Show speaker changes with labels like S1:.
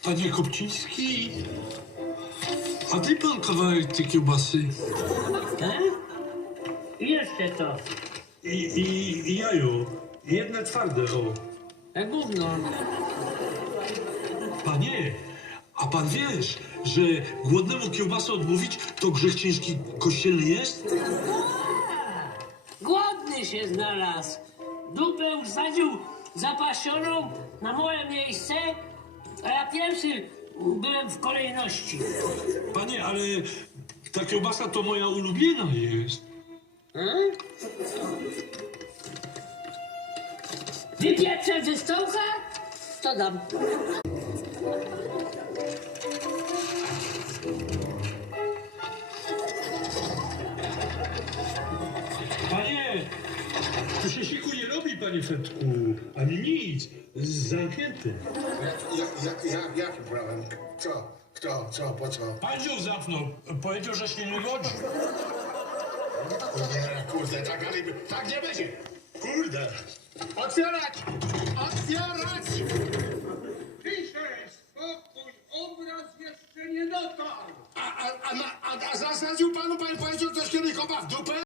S1: Panie Kopciński, a daj pan kawałek tej kiełbasy
S2: Jeszcze to.
S1: i jajo. Jedne twarde, o.
S2: Gówno.
S1: Panie, a pan wiesz, że głodnemu kiełbasę odmówić to grzech ciężki kościelny jest?
S2: Głodny się znalazł. Dupę wsadził zapasioną na moje miejsce, a ja pierwszy byłem w kolejności.
S1: Panie, ale ta kiełbasa to moja ulubiona jest.
S2: Wypieprzę ze stołka? To dam.
S1: Panie, tu się siku nie robi, panie Fetku, ani nic. Zamknięty.
S3: Jakim prawem? Co, po co?
S1: Pan ją zapnął. Powiedział, że się nie godzi.
S3: Nie, kurde, tak nie będzie.
S1: Kurde.
S3: Otwierać! Otwierać!
S4: Ciszej, spokój, obraz jeszcze nie dotarł.
S3: A zasadził pan powiedział ktoś kiedyś kopa w dupę?